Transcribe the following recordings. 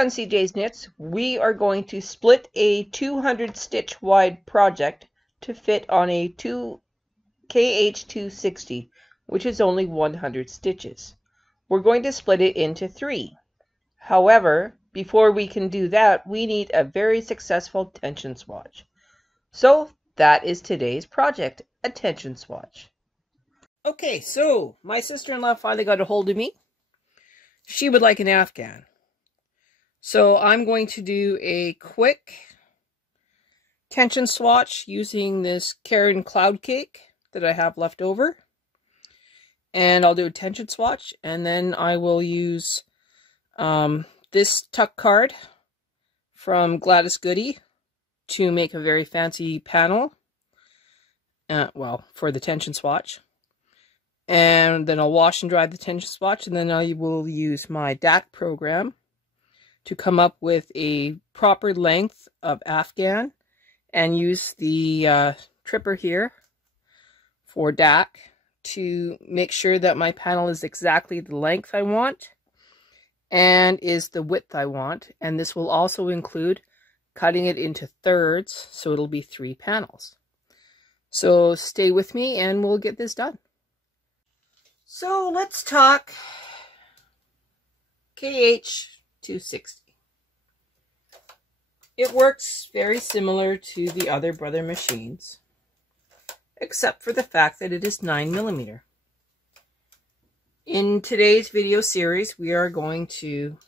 on CJ's Knits, we are going to split a 200 stitch wide project to fit on a KH260, which is only 100 stitches. We're going to split it into 3. However, before we can do that, we need a very successful tension swatch. So that is today's project, a tension swatch. Okay, so my sister-in-law finally got a hold of me. She would like an afghan. So I'm going to do a quick tension swatch using this Her Aran cloud cake that I have left over. And I'll do a tension swatch, and then I will use this tuck card from Gladys Goodeys to make a very fancy panel. Well, for the tension swatch. And then I'll wash and dry the tension swatch, and then I will use my DAC program to come up with a proper length of afghan, and use the tripper here for DAC to make sure that my panel is exactly the length I want and is the width I want. And this will also include cutting it into thirds, so it'll be 3 panels. So stay with me and we'll get this done. So let's talk KH260. It works very similar to the other brother machines, except for the fact that it is 9mm. In today's video series, we are going to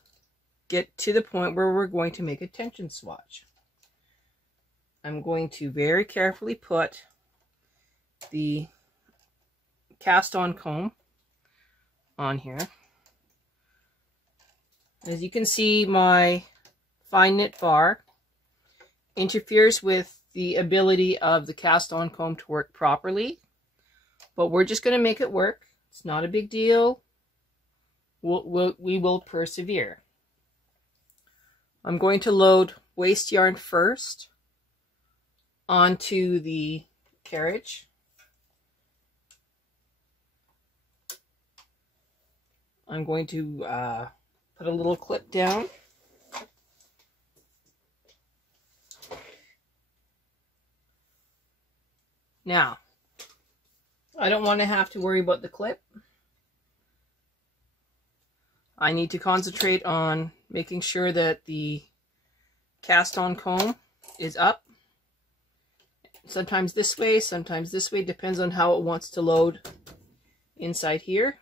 get to the point where we're going to make a tension swatch. I'm going to very carefully put the cast-on comb on here. As you can see, my fine knit bar interferes with the ability of the cast-on comb to work properly, but we're just going to make it work. It's not a big deal. We will persevere. I'm going to load waste yarn first onto the carriage. I'm going to put a little clip down. Now, I don't want to have to worry about the clip. I need to concentrate on making sure that the cast-on comb is up. Sometimes this way, depends on how it wants to load inside here.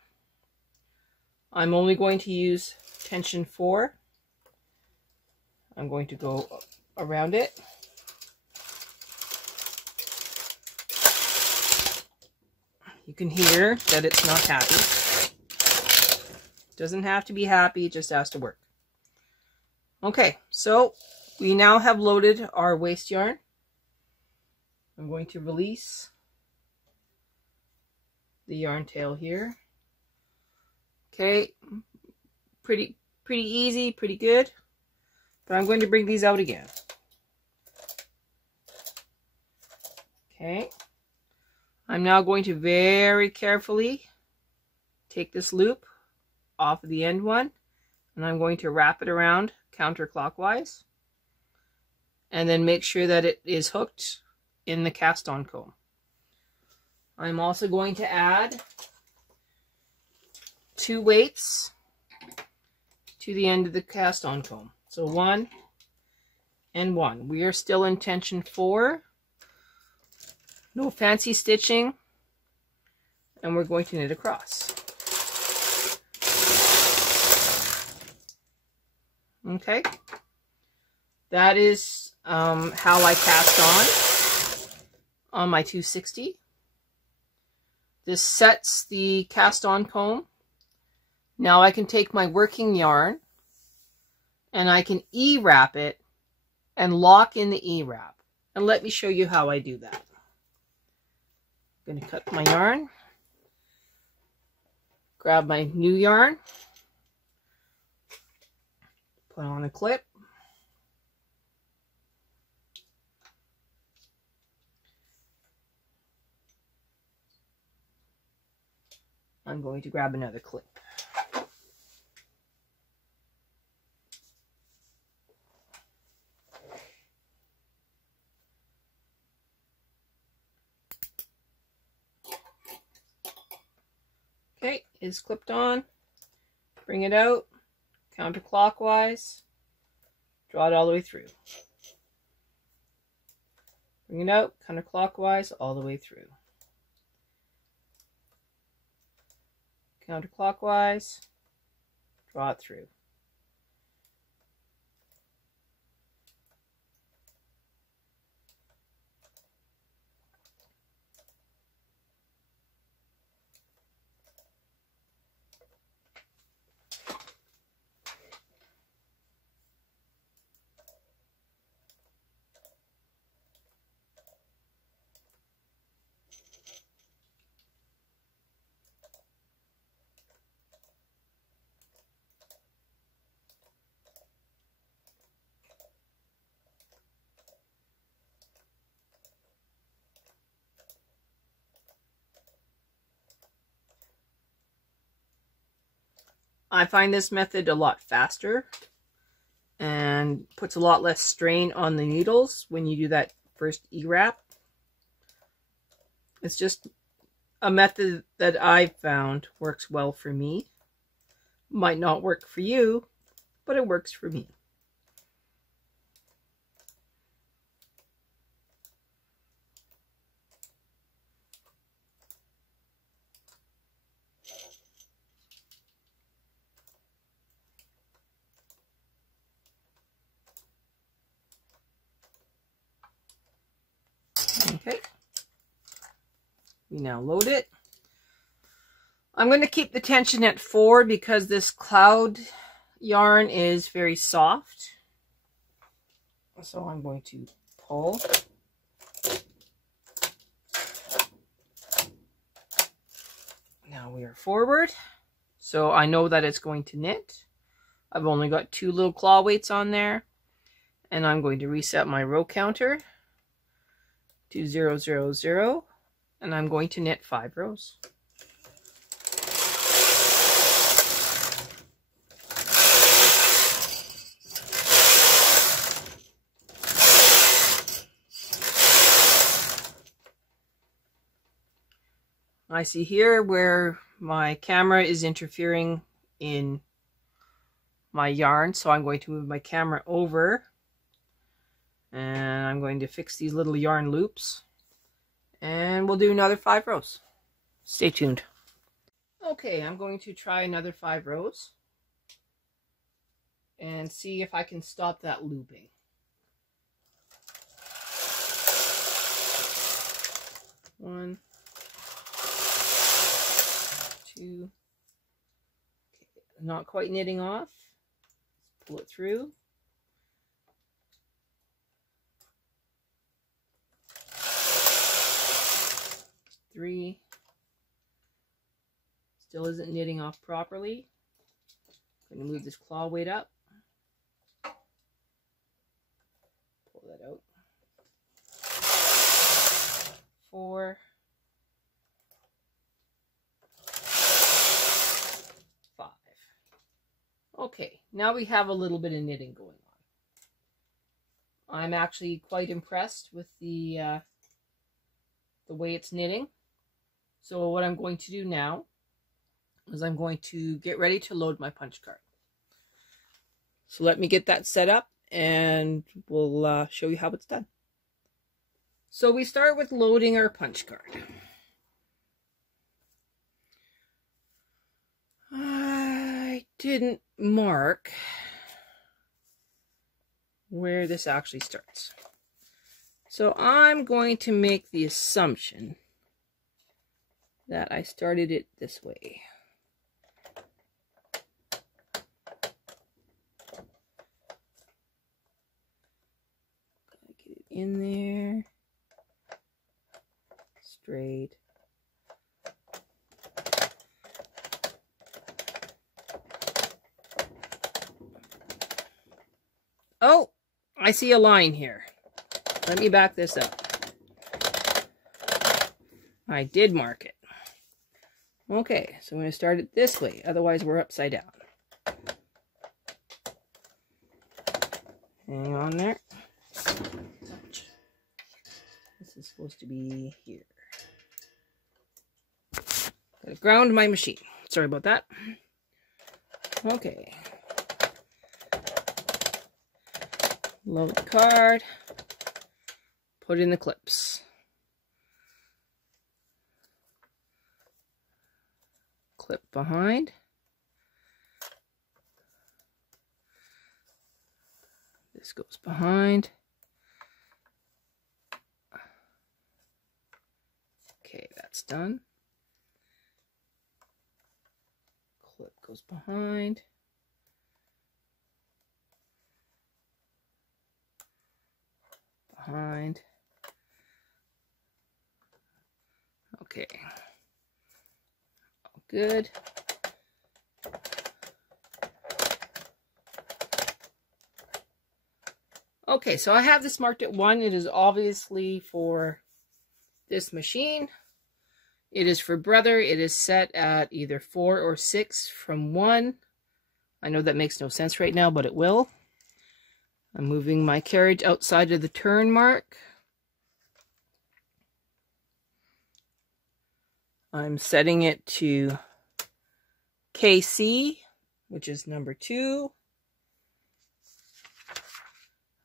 I'm only going to use tension 4. I'm going to go around it. You can hear that it's not happy. Doesn't have to be happy, it just has to work. Okay, so we now have loaded our waste yarn. I'm going to release the yarn tail here. Okay, pretty easy, pretty good. But I'm going to bring these out again. Okay. I'm now going to very carefully take this loop off of the end one, and I'm going to wrap it around counterclockwise, and then make sure that it is hooked in the cast-on comb. I'm also going to add 2 weights to the end of the cast-on comb. So 1 and 1. We are still in tension 4. No fancy stitching, and we're going to knit across. Okay, that is how I cast on my 260. This sets the cast-on comb. Now I can take my working yarn and I can E-wrap it and lock in the E-wrap. And let me show you how I do that. I'm going to cut my yarn, grab my new yarn, put on a clip, I'm going to grab another clip. is clipped on. Bring it out counterclockwise. Draw it all the way through. Bring it out counterclockwise all the way through. Counterclockwise. Draw it through. I find this method a lot faster and puts a lot less strain on the needles when you do that first E-wrap. It's just a method that I've found works well for me. Might not work for you, but it works for me. Okay, we now load it. I'm going to keep the tension at 4 because this cloud yarn is very soft. So I'm going to pull. Now we are forward. So I know that it's going to knit. I've only got 2 little claw weights on there. And I'm going to reset my row counter to 0, 0, 0, and I'm going to knit 5 rows. I see here where my camera is interfering in my yarn, so I'm going to move my camera over. And I'm going to fix these little yarn loops. And we'll do another 5 rows. Stay tuned. Okay, I'm going to try another 5 rows. And see if I can stop that looping. One. 2. Okay, not quite knitting off. Pull it through. 3. Still isn't knitting off properly. I'm going to move this claw weight up. Pull that out. 4. 5. Okay, now we have a little bit of knitting going on. I'm actually quite impressed with the way it's knitting. So what I'm going to do now is I'm going to get ready to load my punch card. So let me get that set up and we'll show you how it's done. So we start with loading our punch card. I didn't mark where this actually starts. So I'm going to make the assumption that I started it this way. Gotta get it in there. Straight. Oh, I see a line here. Let me back this up. I did mark it. Okay, so I'm going to start it this way, otherwise we're upside down. Hang on there. This is supposed to be here. Gotta ground my machine. Sorry about that. Okay. Load the card. Put in the clips. Clip behind. This goes behind. Okay, that's done. Clip goes behind. Behind. Okay. All good. Okay, so I have this marked at 1. It is obviously for this machine. It is for brother. It is set at either 4 or 6 from 1. I know that makes no sense right now, but it will. I'm moving my carriage outside of the turn mark. I'm setting it to KC, which is number 2.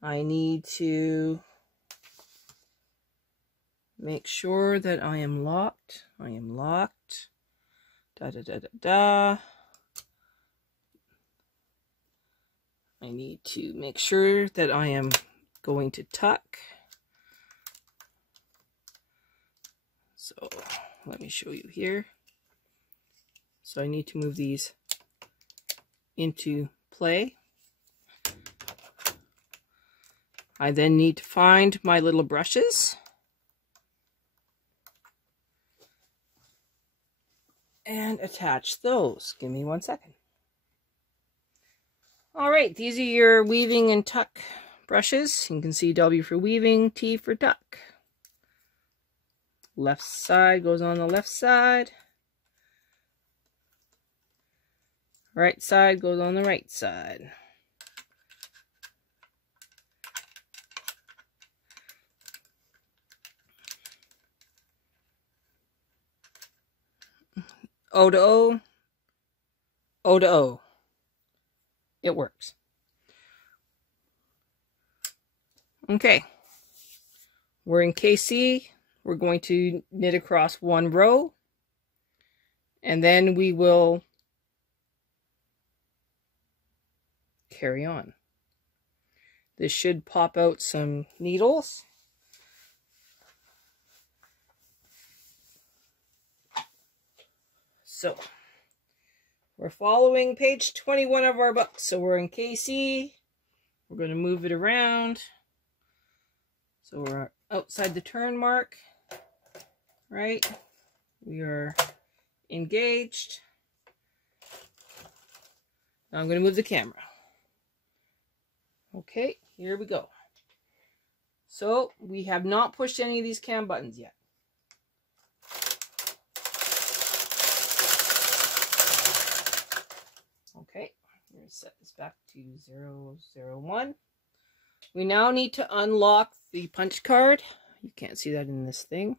I need to make sure that I am locked. I am locked. Da da da da da. I need to make sure that I am going to tuck. So let me show you here. So I need to move these into play. I then need to find my little brushes and attach those. Give me 1 second. All right, these are your weaving and tuck brushes. You can see W for weaving, T for tuck. Left side goes on the left side. Right side goes on the right side. O to O, O to O. It works. Okay. We're in KC. We're going to knit across 1 row. And then we will carry on. This should pop out some needles. So, we're following page 21 of our book. So we're in KC. We're going to move it around. So we're outside the turn mark, right? We are engaged. Now I'm going to move the camera. Okay, here we go. So we have not pushed any of these cam buttons yet. Okay, I'm going to set this back to 001. We now need to unlock the punch card. You can't see that in this thing.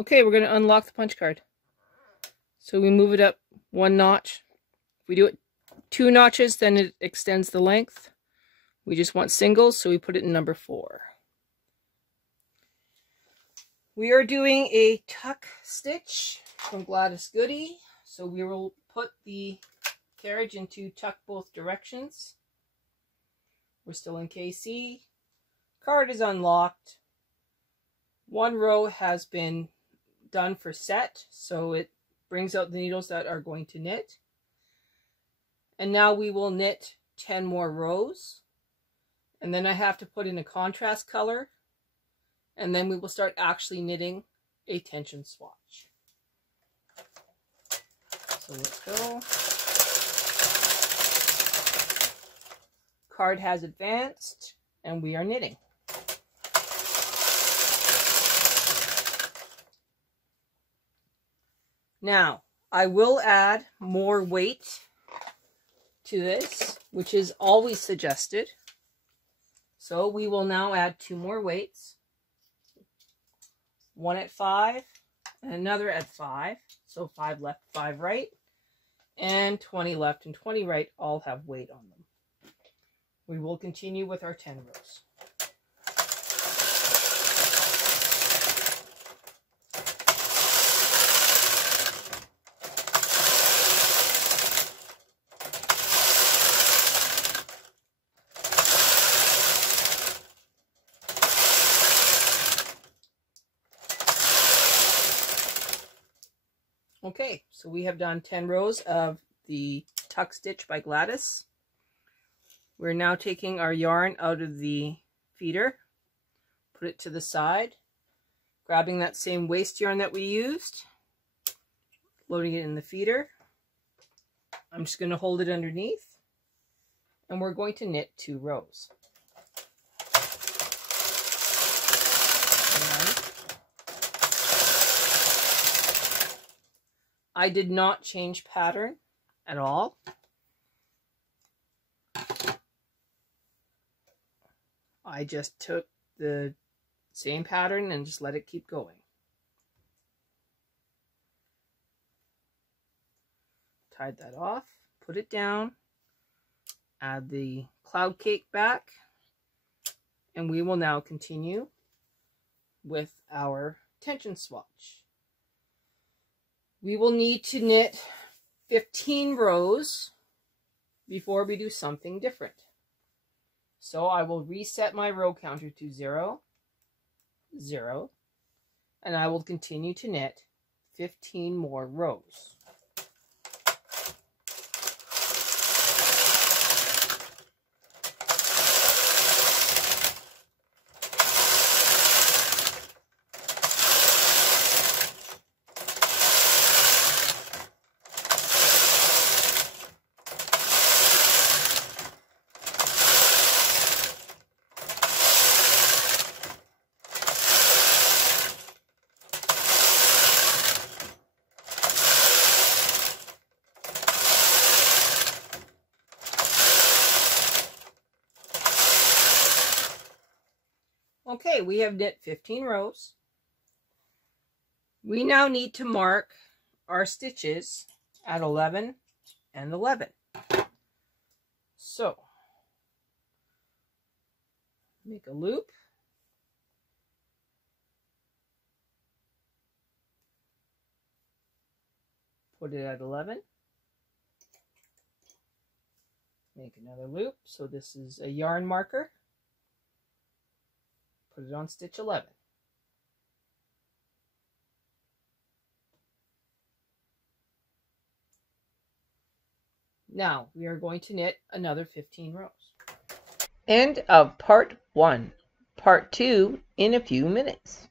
Okay, we're going to unlock the punch card. So we move it up 1 notch. If we do it 2 notches, then it extends the length. We just want singles, so we put it in number 4. We are doing a tuck stitch from Gladys Goodeys. So we will put the carriage into tuck both directions. We're still in KC. Card is unlocked. 1 row has been done for set, so it brings out the needles that are going to knit. And now we will knit 10 more rows. And then I have to put in a contrast color. And then we will start actually knitting a tension swatch. So let's go. Card has advanced, and we are knitting. Now, I will add more weight to this, which is always suggested. So we will now add 2 more weights. 1 at 5 and another at 5. So 5 left, 5 right. and 20 left and 20 right all have weight on them. We will continue with our 10 rows. Okay, so we have done 10 rows of the tuck stitch by Gladys. We're now taking our yarn out of the feeder, put it to the side, grabbing that same waste yarn that we used, loading it in the feeder. I'm just going to hold it underneath, and we're going to knit 2 rows. I did not change pattern at all. I just took the same pattern and just let it keep going. Tied that off, put it down, add the cloud cake back, and we will now continue with our tension swatch. We will need to knit 15 rows before we do something different. So I will reset my row counter to 0, 0, and I will continue to knit 15 more rows. Okay, we have knit 15 rows. We now need to mark our stitches at 11 and 11. So, make a loop. Put it at 11. Make another loop. So this is a yarn marker. Put it on stitch 11. Now we are going to knit another 15 rows. End of part 1. Part 2 in a few minutes.